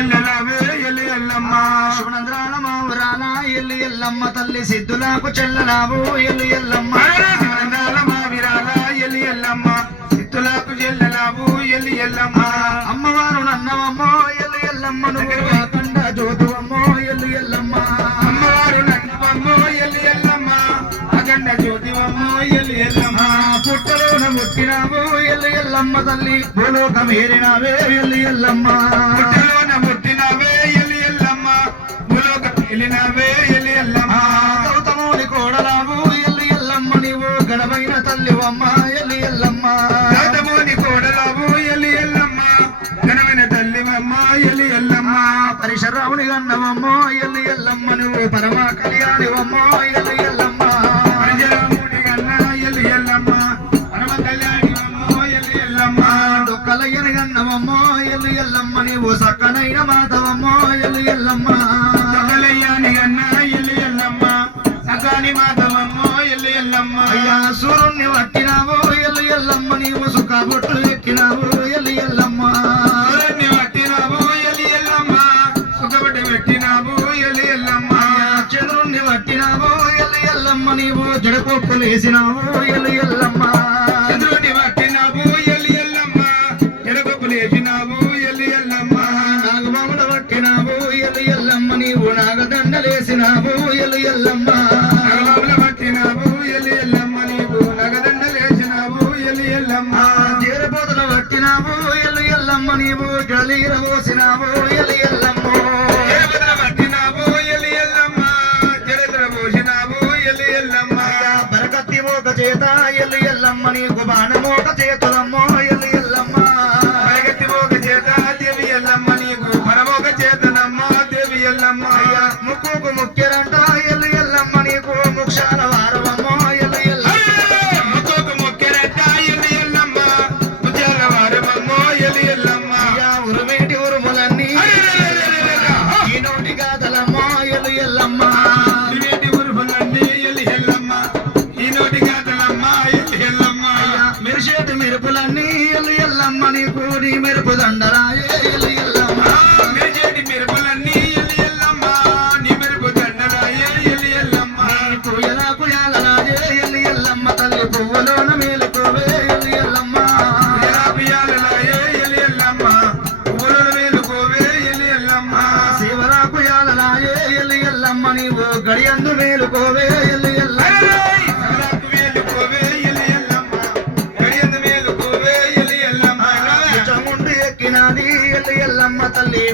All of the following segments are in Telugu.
చెల్లెలవే ఎల్లి ఎల్లమ్మ శివనంద్రాల మావురాల ఎల్లి ఎల్లమ్మ తల్లి సిద్ధులకు చెల్లెలావు ఎల్లి ఎల్లమ్మ శివనంద్రాల మావిరాల ఎల్లి ఎల్లమ్మ సిద్ధులకు చెల్లెలావు ఎల్లి ఎల్లమ్మ అమ్మవారు నన్నవమ్మో ఎల్లి ఎల్లమ్మ నువ్వు కాకుండా జ్యోతువమ్మో ఎల్లి ఎల్లమ్మ అమ్మవారు నన్నవమ్మో ఎల్లి ఎల్లమ్మ అగండ జ్యోతివమ్మో ఎల్లి ఎల్లమ్మ పుట్టలోన ముట్టినావు ఎల్లి ఎల్లమ్మ తల్లి. భూలోకం ఏరినావే ఎల్లి ఎల్లమ్మ ఎల్లినవే ఎల్లి ఎల్లమ్మ. గౌతముని కోడలావు ఎల్లి ఎల్లమ్మ నీవు. గడమైన తల్లివమ్మ ఎల్లి ఎల్లమ్మ. గౌతముని కోడలావు ఎల్లి ఎల్లమ్మ. గడమైన తల్లివమ్మ ఎల్లి ఎల్లమ్మ. పరిశరావుని గన్నవమ్మో ఎల్లి ఎల్లమ్మ నువ్వు. పరమ కళ్యాణివమ్మో ఎల్లి ఎల్లమ్మ. అయ్యా సూర్యుని పట్టినావు ఎల్లు ఎల్లమ్మ నీవు సుఖ బొట్లు ఎక్కినావు ఎల్లు ఎల్లమ్మ. సూర్యుని పట్టినావు ఎల్లి ఎల్లమ్మ. సుఖబొట్టు పెట్టినావు ఎల్లి ఎల్లమ్మ. చంద్రుణ్ణి పట్టినావు ఎల్లు ఎల్లమ్మ నీవు జడకొప్పులు వేసినావు ఎల్లు ఎల్లమ్మ.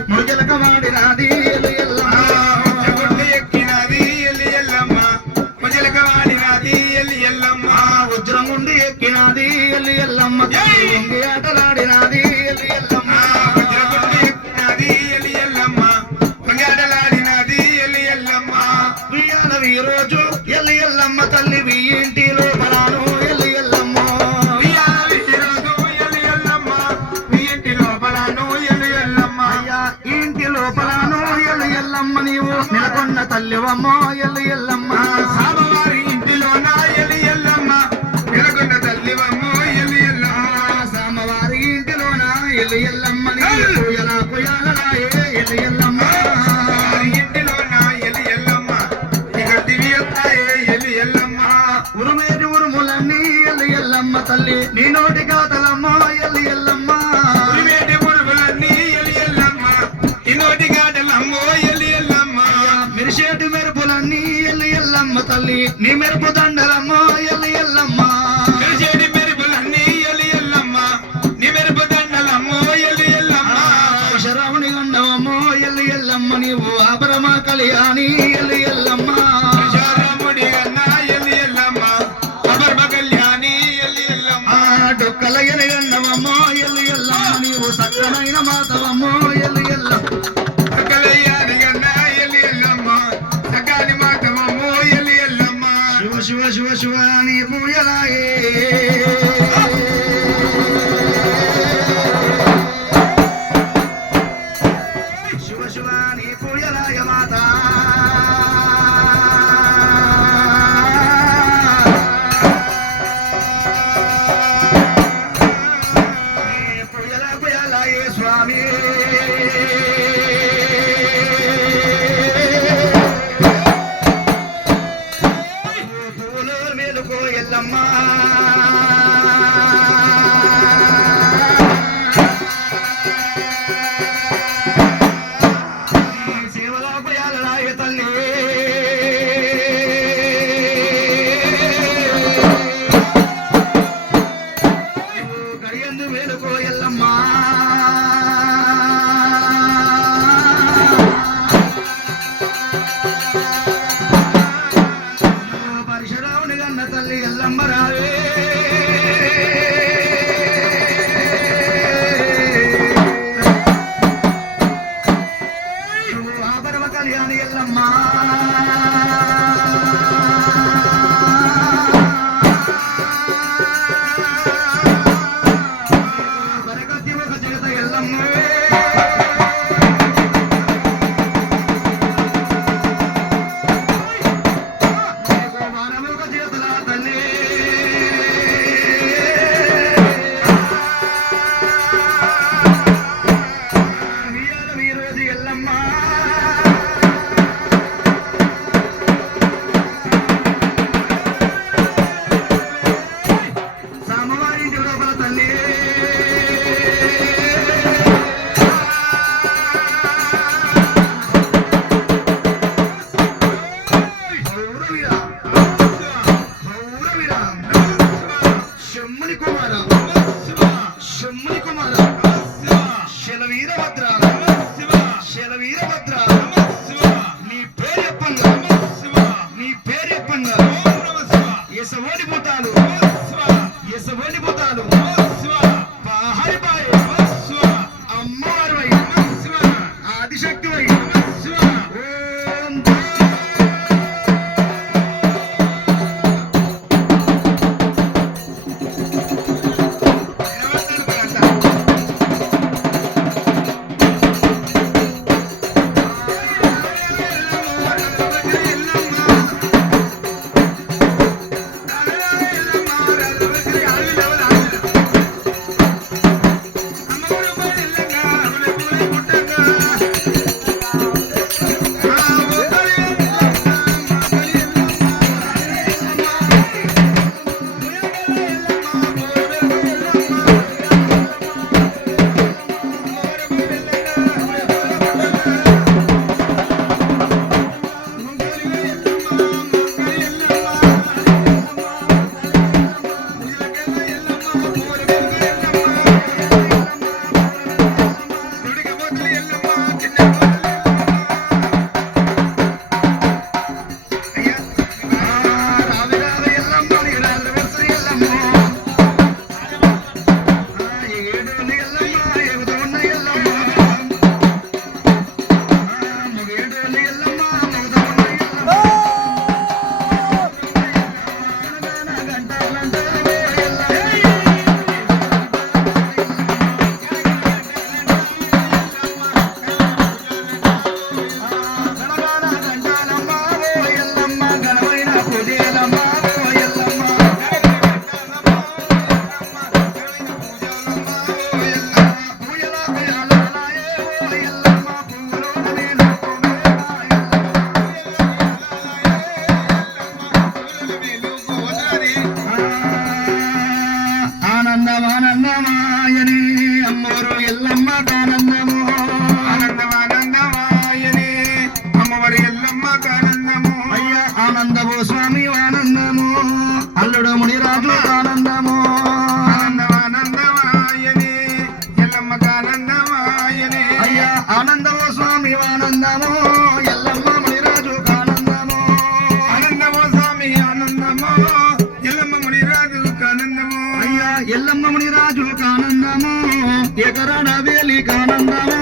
ముగిలక వాడినాది ఎల్లు ఎల్లమ్మ పోయలా పోయాలరా ఎల్లు ఎల్లమ్మ ఇంటిలో నా ఎల్లు ఎల్లమ్మ ఇక దివి ఎత్తాయే ఎల్లు ఎల్లమ్మ ఉరుమేటి ఉరుములన్నీ ఎల్లు ఎల్లమ్మ తల్లి. నీ నోటి కాతలమ్మ ఎల్లు ఎల్లమ్మ ఉరుమేటి ఉరుములన్నీ ఎల్లు ఎల్లమ్మ నీ నోటి కాతలమ్మ ఎల్లు ఎల్లమ్మ మెరిసేటి మెరుపులన్నీ ఎల్లు మెరుపు దండలమ్మ ఎల్లు ఎల్లమ్మ ఎల్లమ్మా అల్లుడు మునిరాజు ఆనందము. అయ్యా ఆనందము స్వామి ఆనందము. ఎల్లమ్మ మునిరాజు ఆనందము. ఆనందము స్వామి ఆనందము. ఎల్లమ్మ మునిరాజు ఆనందము. అయ్యా ఎల్లమ్మ మునిరాజు ఆనందము. ఎకరణ వేలి ఆనందము.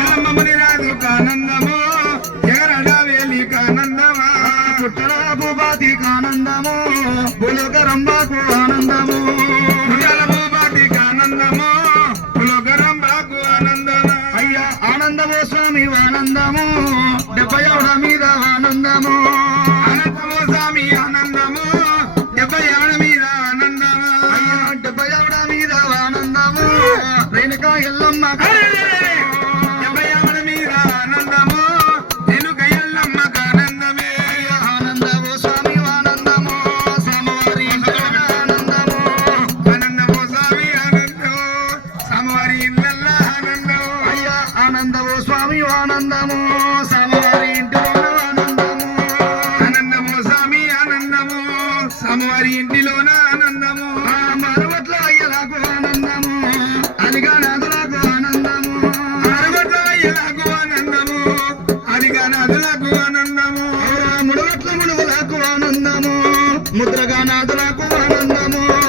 ఎల్లమ్మ మునిరాజు ఆనందము. మీద ఆనందము? డెబ్బై మీద ఆనందము? మీద ఆనందము? రేణుకా ఎల్లమ్మ డెబ్బై ఆవిడ స్వామి ఆనందము. స్వామివారి ఆనందము. ఆనందము స్వామి ఆనందము. స్వామివారి ఇళ్ళ ఆనందము. అయ్యా ఆనందము స్వామి ఆనందము. స్వామివారి విప్లవులు నాకు ఆనందము. ముద్రగా నాదులకు ఆనందము.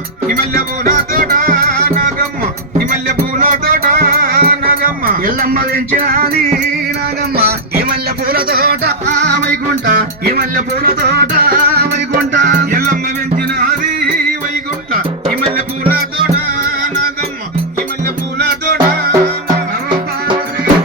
వైకుంఠ హిమల్య తోట నాగమ్మ. హిమల్య పూల తోట నాగమ్మ ఎల్లమ్మ వెంచినాది నాగమ్మ. ఈ మల్లె పూల తోట వైకుంఠ ఈ మల్లె పూల తోట